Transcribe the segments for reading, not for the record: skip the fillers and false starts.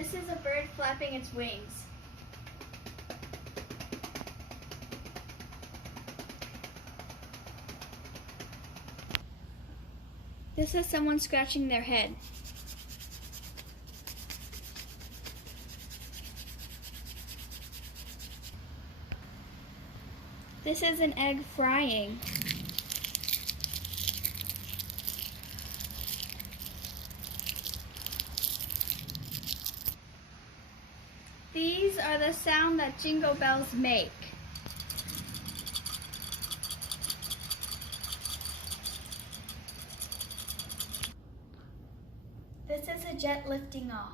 This is a bird flapping its wings. This is someone scratching their head. This is an egg frying. These are the sound that jingle bells make. This is a jet lifting off.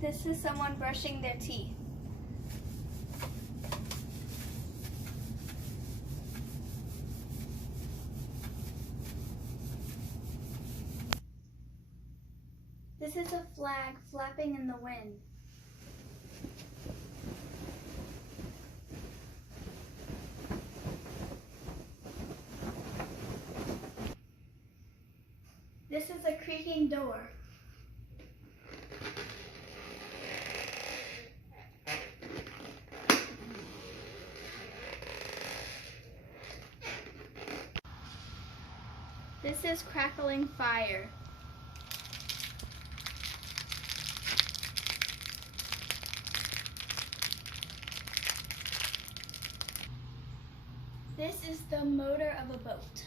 This is someone brushing their teeth. This is a flag flapping in the wind. This is a creaking door. This is crackling fire. This is the motor of a boat.